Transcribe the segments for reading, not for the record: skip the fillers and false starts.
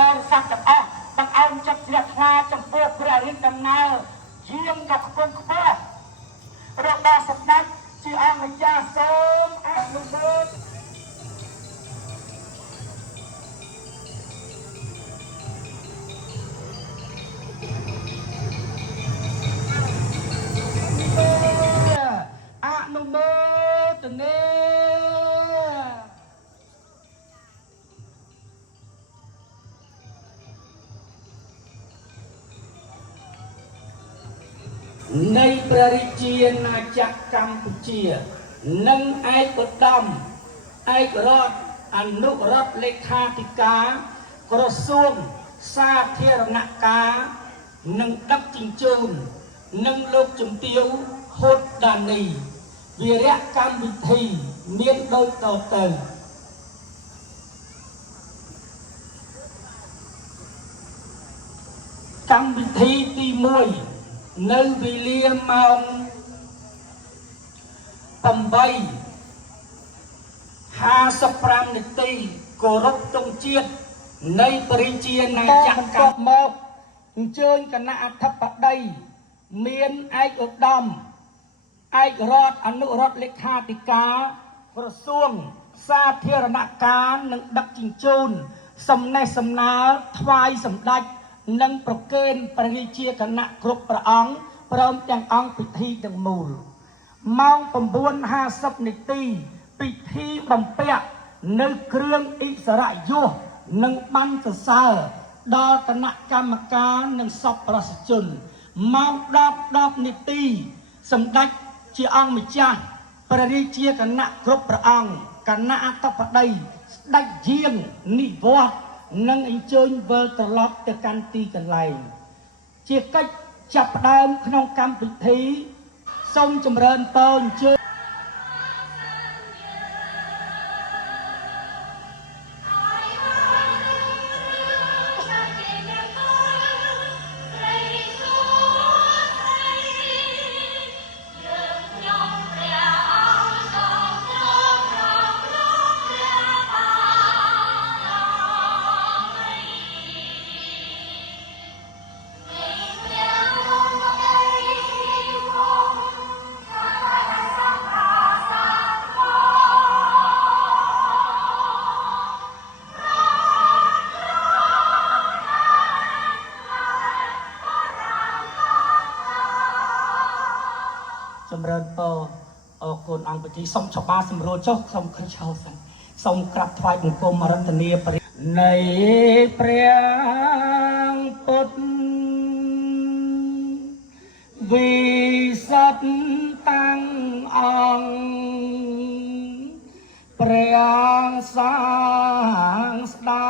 ដល់សាស្ត្រទាំងអស់ទាំងអោនចិត្តជ្រះថ្លាចំពោះព្រះរាជដំណើរយាងក៏ខ្ពង់ខ្ពស់របស់សម្ដេចជាអង្គម្ចាស់សូមអនុមោទអនុមោទនានៃព្រះរាជាណាចក្រកម្ពុជានិងឯកឧត្តមឯករដ្ឋអនុរដ្ឋលេខាធិការក្រសួងសាធារណការនិងដឹកជញ្ជូននិងលោកជំទាវហូតដានីវីរៈកម្មវិធីមានដូចតទៅកម្មវិធីទី1នៅវេលាម៉ោង 8:55 នាទីគោរពទង់ជាតិនៃព្រះរាជាណាចក្រកម្ពុជាមកអញ្ជើញគណៈអធិបតីមានឯកឧត្តមឯករដ្ឋអនុរដ្ឋលេខាធិការក្រសួងសាធារណការនិងដឹកជញ្ជូនសំណេះសំណាលថ្វាយសម្ដេចនិងប្រគេនព្រះរាជាគណៈគ្រប់ព្រះអង្គព្រមទាំងអង្គពិធីទាំងមូលម៉ោង 9:50 នាទីពិធីបំពាក់នៅគ្រឿងឥស្សរយសនិងបានសរសើរដល់គណៈកម្មការនិងសប្បុរសជនម៉ោង 10:10 នាទីសម្ដេចជាអង្គម្ចាស់ព្រះរាជាគណៈគ្រប់ព្រះអង្គគណៈអធិបតីស្ដេចយាងនិវត្តន៍និងអញ្ជើញវិលត្រឡប់ទៅកាន់ទីកន្លែងជាកិច្ចចាប់ផ្ដើមក្នុងកម្មវិធីសូមចម្រើនពរអញ្ជើញចម្រើនពរអរគុណអង្គពិធីសូមឆបាសម្រួលចុះសូមខិលឆោសិនសូមក្រាបថ្វាយបង្គំរតនាព្រះនៃព្រះពុទ្ធវិសុទ្ធតាំងអង្គព្រះសាស្តា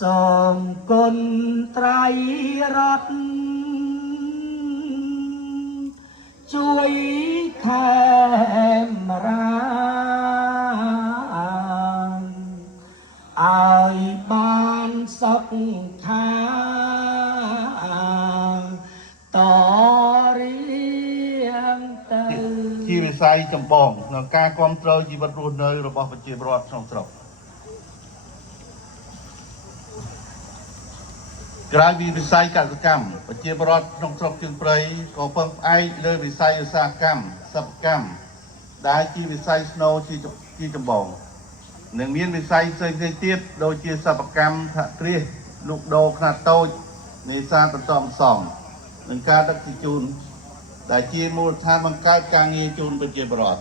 សូមគុណត្រៃរតន៍ជួយខេមរាឲ្យបានសុខខាតរៀងទៅជាវិស័យចម្បងក្នុងការគ្រប់គ្រងជីវិតរស់នៅរបស់ប្រជាពលរដ្ឋក្នុងស្រុកក្រៅពីវិស័យកសិកម្មប្រជាពលរដ្ឋក្នុងស្រុកជើងព្រៃក៏ពឹងផ្អែកលើវិស័យឧស្សាហកម្មសិប្បកម្មដែលជាវិស័យស្នូលជាចម្បងនិងមានវិស័យផ្សេងៗទៀតដូចជាសិប្បកម្មសហគ្រាសលក់ដូរខ្នាតតូចនេសាទបន្តបន្សំនិងការដឹកជញ្ជូនដែលជាមូលដ្ឋានបង្កើតការងារជូនប្រជាពលរដ្ឋ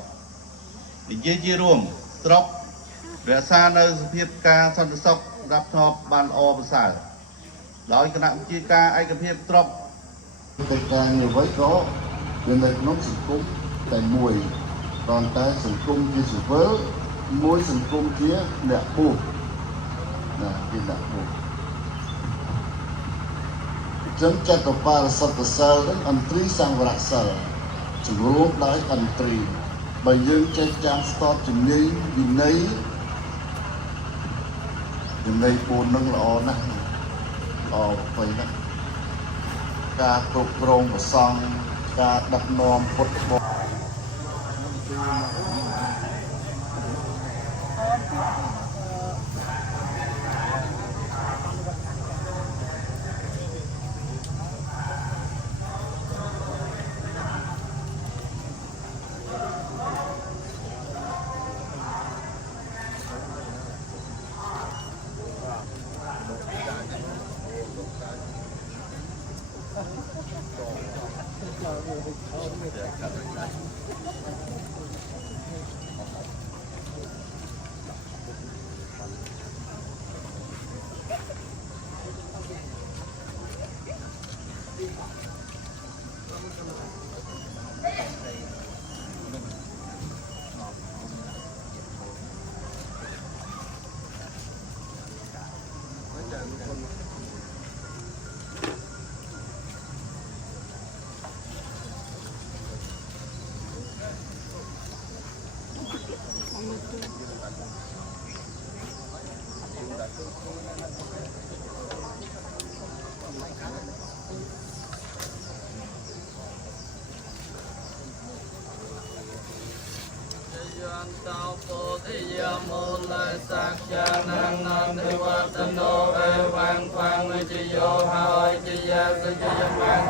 និយាយជារួមស្រុករក្សានៅសភាពការសន្តិសុខរាប់ធ្នាប់បានល្អប្រសើរដោយគណៈវិជាការឯកភាពទ្រព្យកិច្ចការនេះវិញក៏វានៅក្នុងសង្គមតែមួយប៉ុន្តែសង្គមជាស៊ីវិលមួយសង្គមជាអ្នកពុះណាជាអ្នកពុះចឹងចក្របាលសតសិលនឹងអន្ត្រីសង្វរសិលជំរុំដោយអន្ត្រីបើយើងចេះចាំស្ទាត់ជំនាញវិន័យពូននឹងល្អណាស់ល្អទៅណាការគ្រប់គ្រងប្រសង់ការដឹកនាំពុទ្ធបរិស័ទ ยันตาโพธิยมูลสักยานังนันทิวัตโนเอวังฟังวิจโยหายจิยาสยมัง